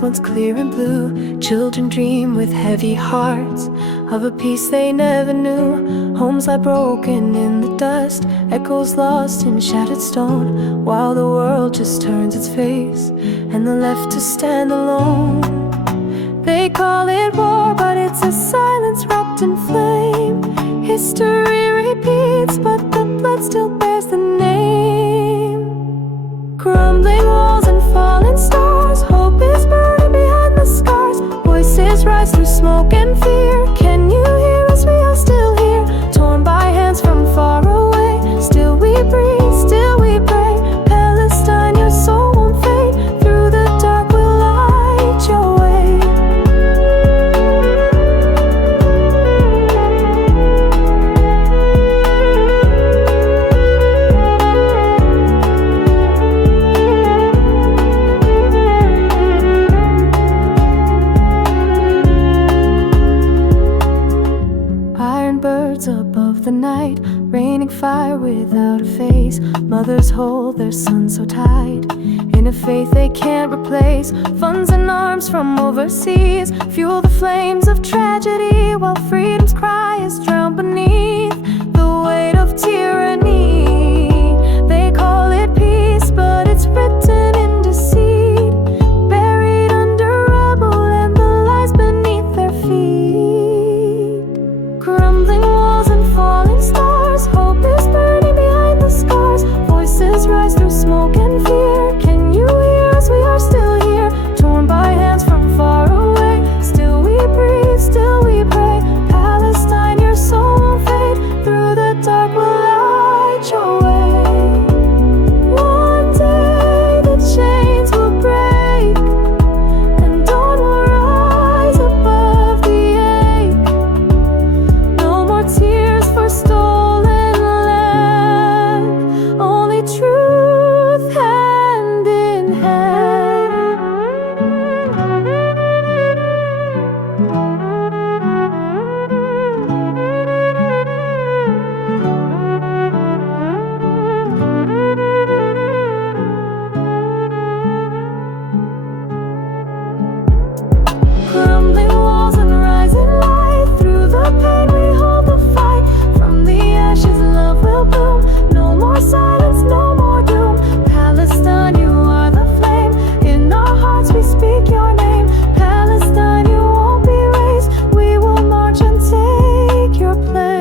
skies once clear and blue. Children dream with heavy hearts of a peace they never knew. Homes lie broken in the dust, echoes lost in shattered stone, while the world just turns its face and they're left to stand alone. They call it war, but it's a silence wrapped in flame. History repeats, but the blood still bears the name. Crumbling walls and fallen stars, hope is burning behind the scars. Voices rise through smoke and fear. Can you hear us? We are still here, torn by hands from far away. Still we breathe, still we pray. Palestine, your soul won't fade. Through the dark we'll light your way. Above the night, raining fire without a face. Mothers hold their sons so tight in a faith they can't replace. Funds and arms from overseas fuel the flames of tragedy, while freedom's cry is drowned beneath the weight of tyranny. They call it peace, but it's written in deceit, buried under rubble and the lies beneath their feet. Crumbling walls and falling stars, hope is burning behind the scars. Voices rise through smoke and fear. Can you hear us? We are still here, torn by hands from far away. Still we breathe, still we pray. Palestine, your soul won't fade. Through the dark we'll light your way. One day the chains will break and dawn will rise above the ache. No more tears for stolen land, only truth hand in hand. Crumbling walls and rising light. Through the pain we hold the fight. From the ashes love will bloom. No more silence, no more doom. Palestine, you are the flame. In our hearts we speak your name. Palestine, you won't be raised. We will march and take your place.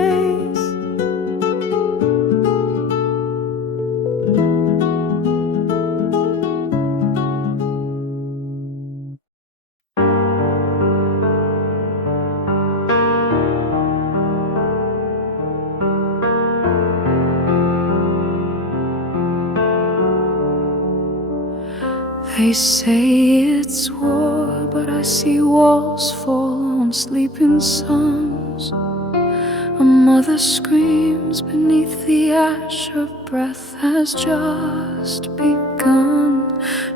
They say it's war, but I see walls fall on sleeping sons. A mother screams beneath the ash, her breath has just begun.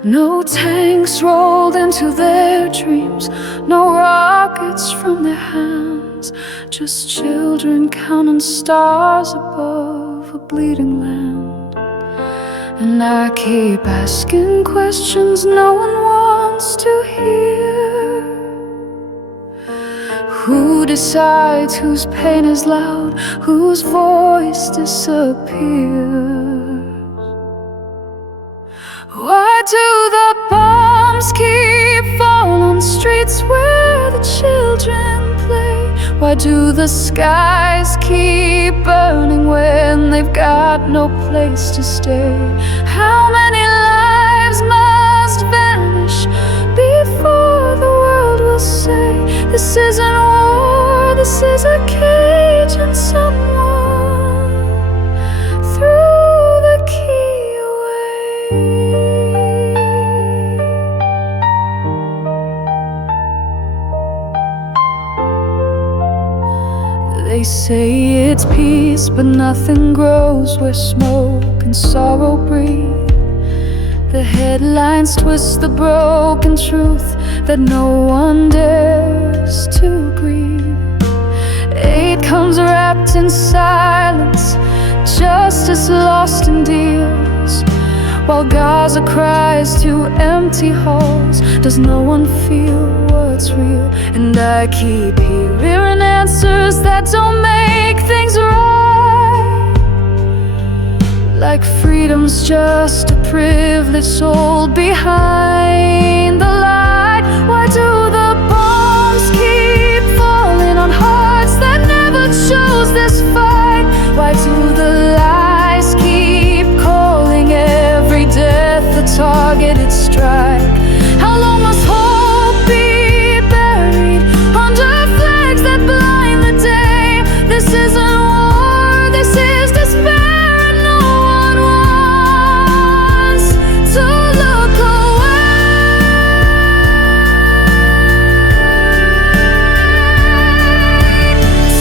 No tanks rolled into their dreams, no rockets from their hands, just children counting stars above a bleeding land. And I keep asking questions no one wants to hear. Who decides whose pain is loud, whose voice disappears? Why do the bombs keep falling on streets where the children play? Why do the skies keep burning when they've got no place to stay? How many lives must vanish before the world will say, this isn't war, this is a cage and someone threw the key away. They say it's peace, but nothing grows where smoke and sorrow breathe. The headlines twist the broken truth that no one dares to grieve. Aid comes wrapped in silence, justice lost in deals. while Gaza cries to empty halls. Does no one feel what's real? And I keep hearing answers that don't make things right, like freedom's just a privilege sold behind the light. Why do the bombs keep falling on hearts that never chose this fight? Why do the lies keep calling every death a targeted strike? How long must hope be buried under flags that blind the day? This isn't war, this is despair, and no one wants to look away.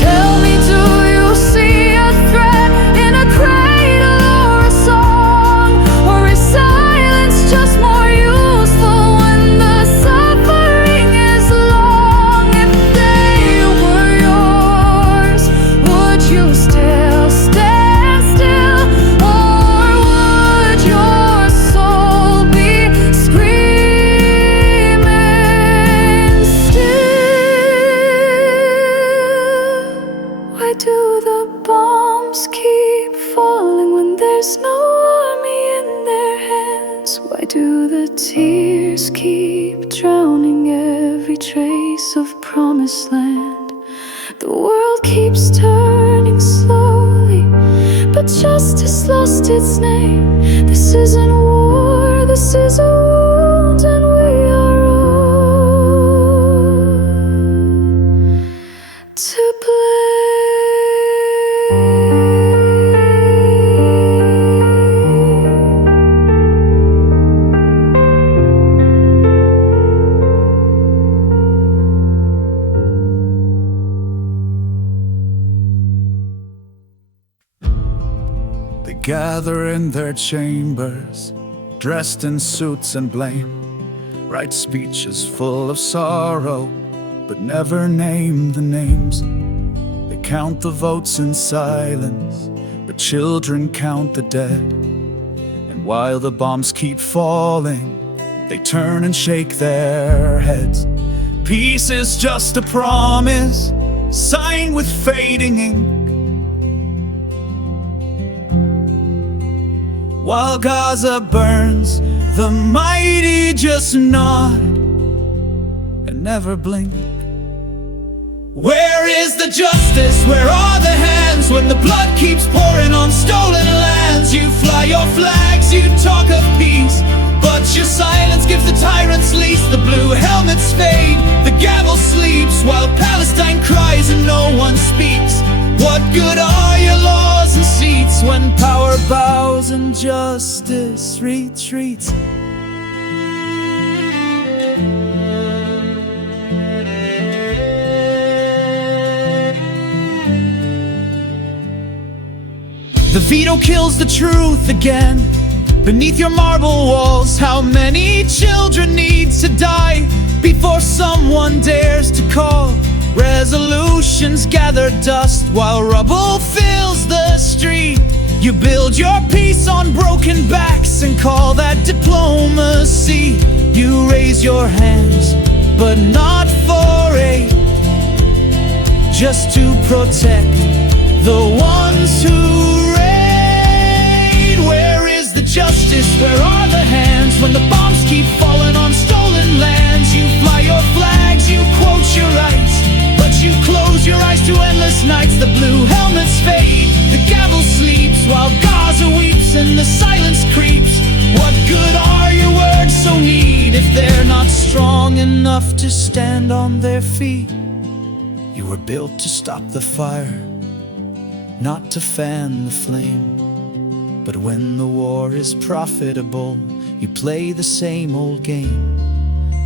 Tell me, do you see a threat in a cradle or a song? Or is silence just more useful when the suffering is long? If they were yours, would you still stand still? Or would your soul be screaming still? Why do the bombs keep falling when there's no army in their hands? Why do the tears keep drowning every trace of promised land? The world keeps turning slowly, but justice lost its name. This isn't war, this is a wound, and we are all to blame. They gather in their chambers, dressed in suits and blame, write speeches full of sorrow, but never name the names. They count the votes in silence, but children count the dead. And while the bombs keep falling, they turn and shake their heads. Peace is just a promise, signed with fading ink. While Gaza burns, the mighty just nod and never blink. Where is the justice? Where are the hands when the blood keeps pouring on stolen lands? You fly your flags, you talk of peace, but your silence gives the tyrants lease. The blue helmets fade, the gavel sleeps, while Palestine cries and no one speaks. What good are your laws and seats when power bows and justice retreats? The veto kills the truth again. Beneath your marble walls, how many children need to die before someone dares to call? Resolutions gather dust while rubble fills the street. You build your peace on broken backs and call that diplomacy. You raise your hands, but not for aid, just to protect the ones who raid. Where is the justice? Where are the hands when the bombs keep falling on stolen lands? You fly your flags, you quote your rights, but you close your eyes to endless nights. The blue helmets fade, the gavel sleeps, while Gaza weeps and the silence creeps. What good are your words so neat if they're not strong enough to stand on their feet? You were built to stop the fire, not to fan the flame. But when the war is profitable, you play the same old game.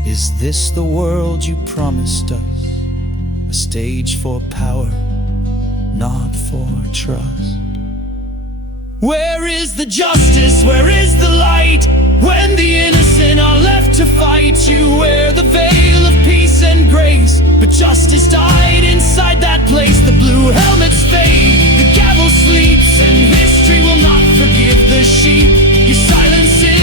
Is this the world you promised us? A stage for power, not for trust. Where is the justice? Where is the light? When the innocent are left to fight, you wear the veil of peace and grace, but justice died inside that place. The blue helmets fade, the gavel sleeps, and history will not forgive the sheep. Your silence is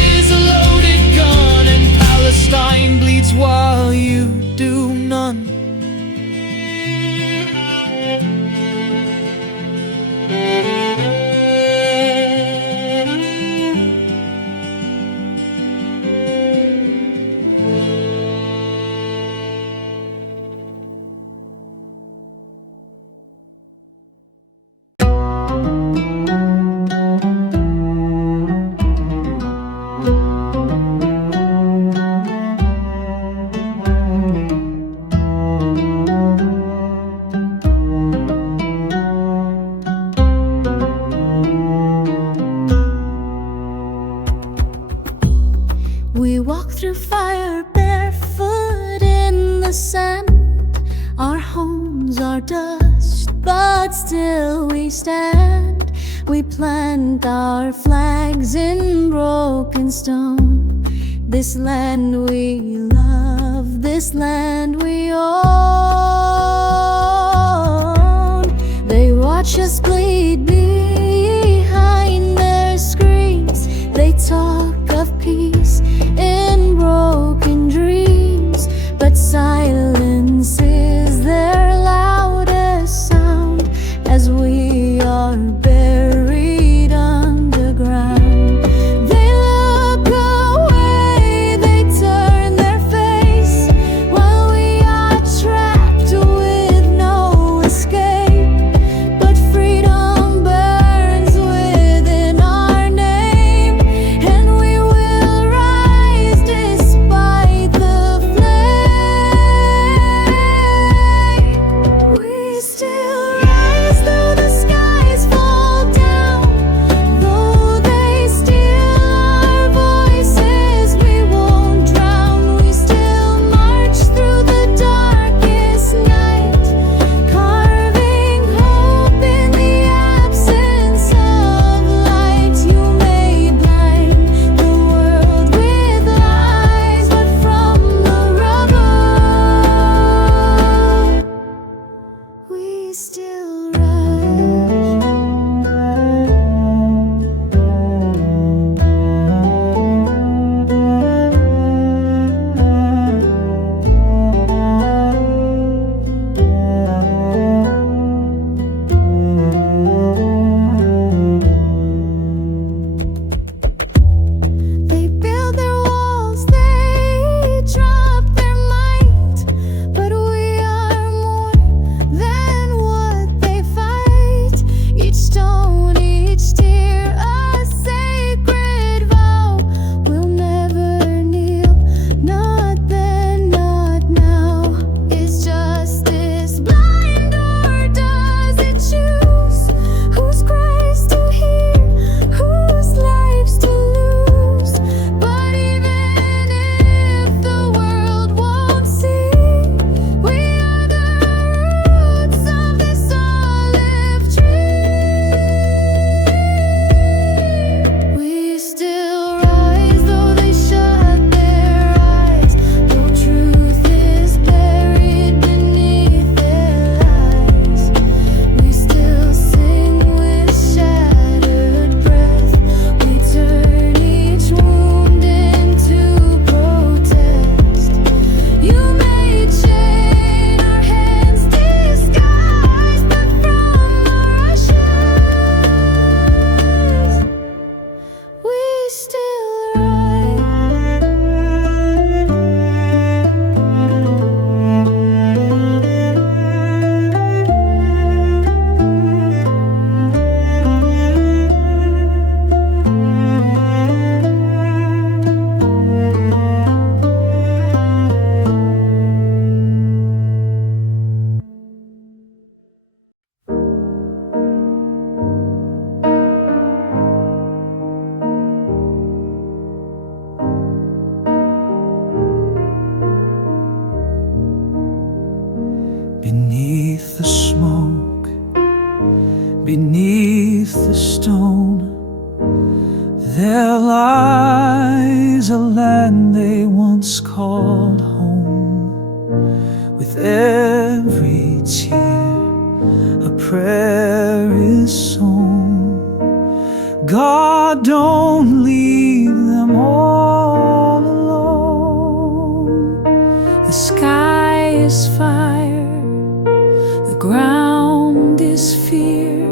are dust, but still we stand. We plant our flags in broken stone. This land we love, this land we own. They watch us bleed behind their screens. They talk of peace in broken dreams, but silence is their loudest sound as we are buried underground. They look away, they turn their face, while we are trapped with no escape. But freedom burns within our name, and we will rise despite the flame. We still rise though the skies fall down, though they steal our voices, we won't drown. We still march through the darkest night, carving hope in the absence of light. You may blind the world with lies, but from the rubble we still rise. They build their walls, they drop their might, but we are more than what they fight. Each stone, each tear, a sacred vow. We'll never kneel, not then, not now. Is justice blind, or does it choose whose cries to hear, whose lives to lose? But even if the world won't see, we are the roots of this olive tree. We still rise though they shut their eyes, though truth is buried beneath their lies. We still sing with shattered breath. We turn each wound into protest. You may chain our hands disguised, but from the rushes we still Beneath the smoke, beneath the stone, there lies a land they once called home. With every tear, a prayer is sown. God, don't leave them all alone. The sky is fire, the ground is fear,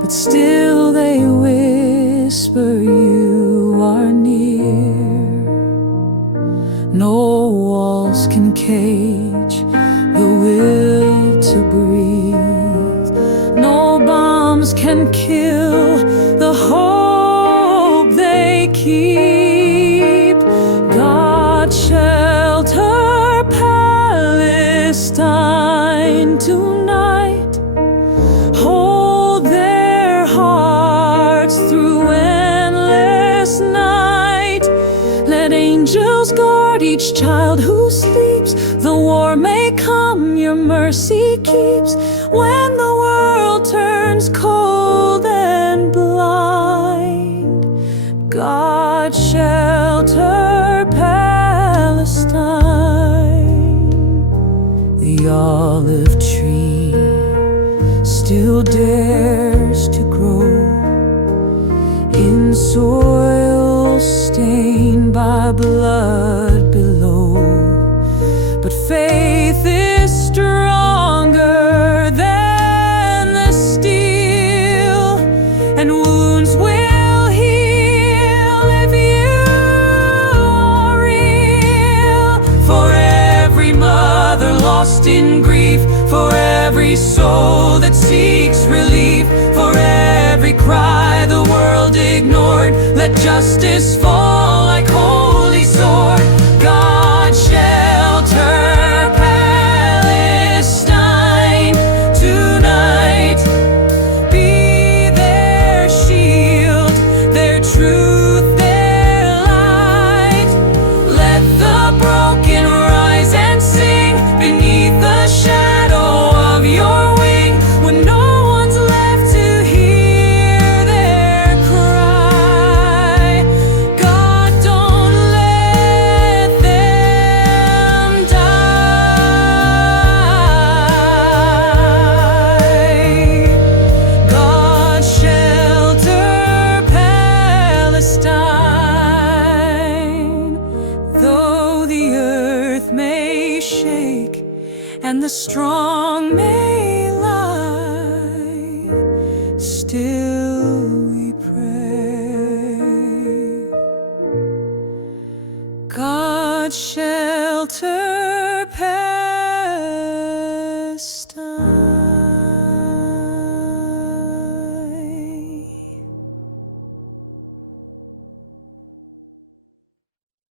but still they whisper you are near. No walls can cage the will to breathe. No bombs can kill the hope they keep. God, shelter Palestine tonight. Hold their hearts through endless night. Let angels guard each child who sleeps. The war may come, your mercy keeps when the world turns cold and blind. God shelter Palestine. The olive tree still dares to grow in soil stained by blood below, but faith is stronger than the steel, and wounds will heal if you are real. For every mother lost in grief, for every soul that seeks relief, for every cry the world ignored, let justice fall like holy sword. God shelter Palestine tonight. Be their shield, their truth, their light. Let the broken rise and sing beneath the shadow of your wing. When no one's left to hear their cry, God, don't let them die. God shelter Palestine. Though the earth may shake and the strong may lie, still we pray. God shelter Palestine.